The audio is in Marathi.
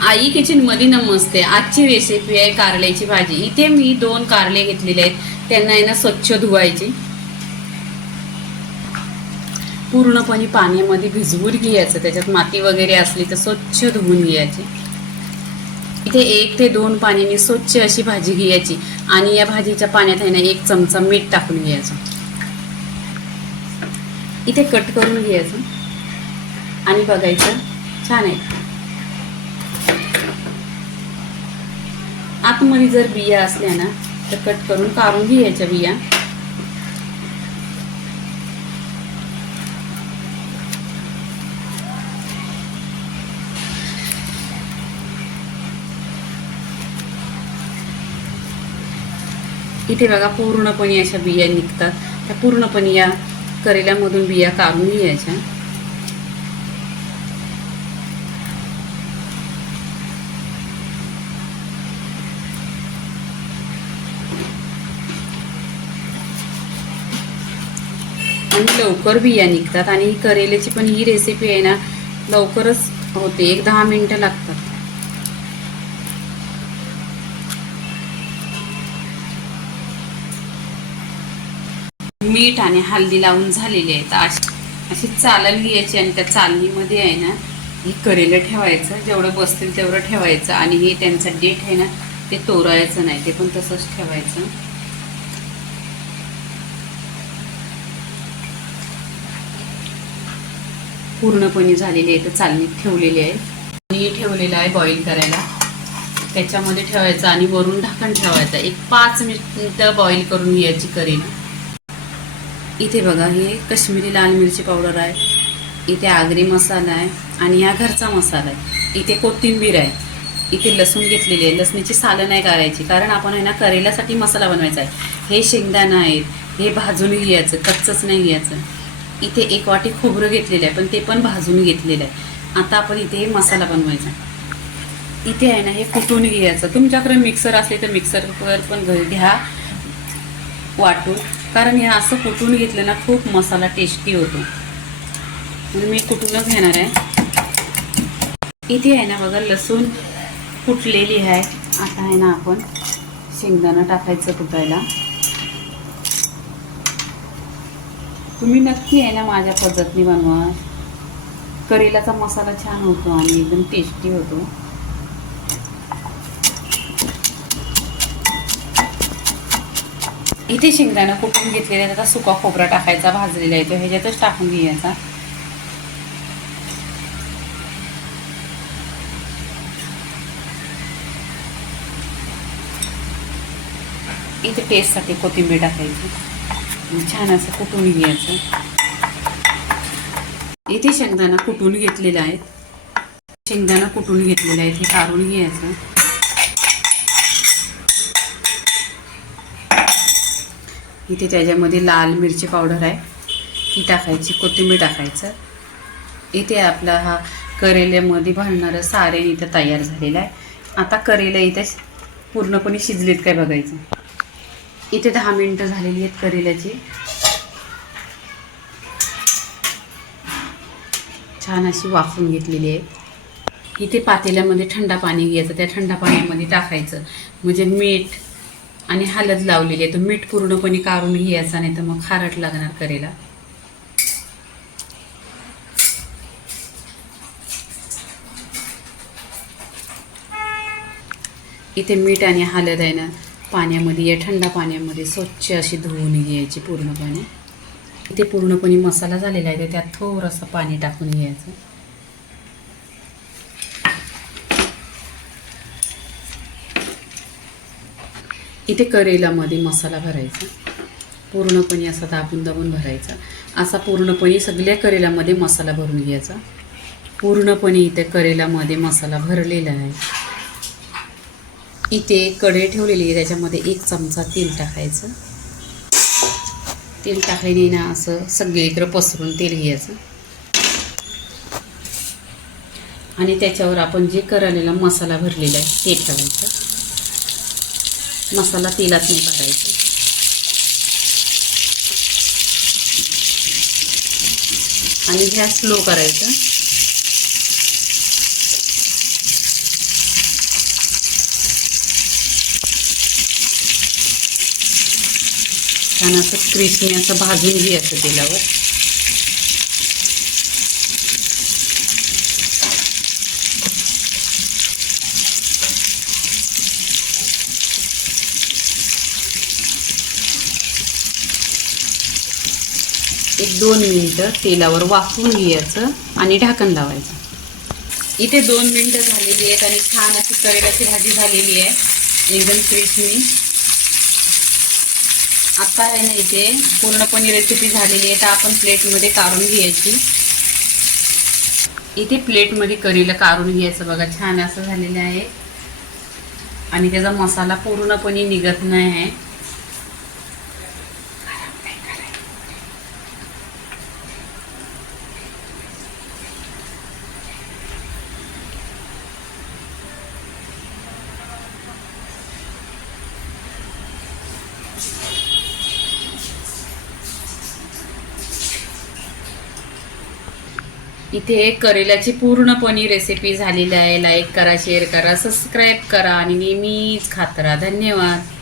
आई किचनमध्ये नमस्ते. आजची रेसिपी आहे कारल्याची भाजी. इथे मी दोन कारले घेतलेले आहेत. त्यांना आहे ना स्वच्छ धुवायचे. पूर्णपणे पाण्यामध्ये भिजवून घ्यायचं. त्याच्यात माती वगैरे असली तर स्वच्छ धुवून घ्यायची. इथे एक ते दोन पाण्याने स्वच्छ अशी भाजी घ्यायची. आणि या भाजीच्या पाण्यात आहे ना एक चमचा मीठ टाकून घ्यायचं. इथे कट करून घ्यायचं. आणि बघायचं. छान आहे. आतमध्ये जर बिया असल्या ना तर कट करून काढून घ्यायच्या बिया. इथे बघा पूर्णपणे अशा बिया निघतात. त्या पूर्णपणे या करेल्यामधून बिया काढून घ्यायच्या. आणि लवकर बिया निघतात आणि करेल्याची पण ही रेसिपी आहे ना लवकरच होते. एक दहा मिनटं लागतात. मीठ आणि हल्दी लावून झालेली आहे. तर अशी अशी चालण घ्यायची आणि त्या चालणीमध्ये आहे ना हे करेलं ठेवायचं. जेवढं बसतील तेवढं ठेवायचं. आणि हे त्यांचं डेट आहे ना ते तोरायचं नाही. ते पण तसंच ठेवायचं. पूर्णपणे झालेली आहे तर चालणीत ठेवलेली आहे. आणि ठेवलेलं आहे बॉईल करायला. त्याच्यामध्ये ठेवायचं आणि वरून ढाकण ठेवायचं. एक पाच मिनिटं बॉईल करून याची करेल इथे बघा हे कश्मीरी लाल मिरची पावडर आहे. इथे आगरी मसाला आहे आणि हा घरचा मसाला आहे. इथे कोथिंबीर आहे. इथे लसूण घेतलेली आहे. लसणीची सालं नाही करायची कारण आपण आहे ना करेल्यासाठी मसाला बनवायचा आहे. हे शेंगदाणा आहेत. हे भाजून घ्यायचं कच्चंच नाही घ्यायचं. इथे एक वाटी खोबरं घेतलेलं आहे पण ते पण भाजून घेतलेलं आहे. आता आपण इथे हे मसाला बनवायचा. इथे आहे ना हे कुटून घ्यायचं? तुमच्याकडे मिक्सर असले तर मिक्सरवर पण घ्या वाटून. कारण हे असं कुटून घेतलं ना खूप मसाला टेस्टी होतो. म्हणून मी कुटूनच घेणार आहे. इथे आहे ना बघा लसूण कुटलेली आहे. आता आहे ना आपण शेंगदाणा टाकायचं कुटायला. तुम्ही नक्की आहे ना माझ्या पद्धतीने बनवा. करेलाचा मसाला छान होतो आणि एकदम टेस्टी होतो. इथे शेंगदाणा कुटून घेतलेला त्याचा सुका खोबरा टाकायचा भाजलेला आहे तो ह्याच्यातच टाकून घ्यायचा. इथे टेस्टसाठी कोथिंबीर टाकायची. छान असं कुटून घ्यायचं. इथे शेंगदाणा कुटून घेतलेला आहे. शेंगदाणा कुटून घेतलेला आहे. ते काढून घ्यायचं. इथे त्याच्यामध्ये लाल मिरची पावडर आहे. ती टाकायची कोथिंबीर टाकायचं. इथे आपला हा करेल्यामध्ये भरणारं सारे इथं तयार झालेलं आहे. आता करेला इथे पूर्णपणे शिजलेत काय बघायचं. इथे दहा मिनटं झालेली आहेत करेल्याची. छान अशी वाफून घेतलेली आहे. इथे पातेल्यामध्ये थंडा पाणी घ्यायचं त्या थंडा पाण्यामध्ये टाकायचं. म्हणजे मीठ आणि हलद लावलेली आहे. तर मीठ पूर्णपणे काढून घ्यायचं नाही तर मग खारट लागणार करेला. इथे मीठ आणि हलद आहे ना पाण्यामध्ये या थंड पाण्यामध्ये स्वच्छ अशी धुवून घ्यायची पूर्णपणे. इथे पूर्णपणे मसाला झालेला आहे तर त्यात थोडंसं पाणी टाकून घ्यायचं. इथे करेलामध्ये मसाला भरायचा. पूर्णपणे असा दाबून दाबून भरायचा. असा पूर्णपणे सगळ्या करेलामध्ये मसाला भरून घ्यायचा. पूर्णपणे इथे करेलामध्ये मसाला भरलेला आहे. इथे कढई ठेवलेली आहे त्याच्यामध्ये एक चमचा तेल टाकायचं. तेल टाकायने ना असं सगळीकडं पसरून तेल घ्यायचं. आणि त्याच्यावर आपण जे करायला मसाला भरलेला आहे ते ठेवायचं. मसाला तेलात नाही काढायचा. आणि गॅस स्लो करायचा. छान असं क्रिस्मी असं भाजून असं तेलावर. एक दोन मिनटं तेलावर वाफवून घ्यायचं आणि ढाकण लावायचं. इथे दोन मिनटं झालेली आहेत आणि छान अशी करेलाची भाजी झालेली आहे. एकदम क्रिस्मी आता आहे ना इथे पूर्णपणे रेसिपी झालेली आहे तर आपण प्लेटमध्ये काढून घ्यायची. इथे प्लेटमध्ये करीला काढून घ्यायचं बघा छान असं झालेलं आहे. आणि त्याचा मसाला पूर्णपणे निघत नाही आहे. इथे करेलाची पूर्णपणे रेसिपी झालेली आहे. लाईक करा शेअर करा सबस्क्राईब करा आणि नेहमीच खात राहा. धन्यवाद.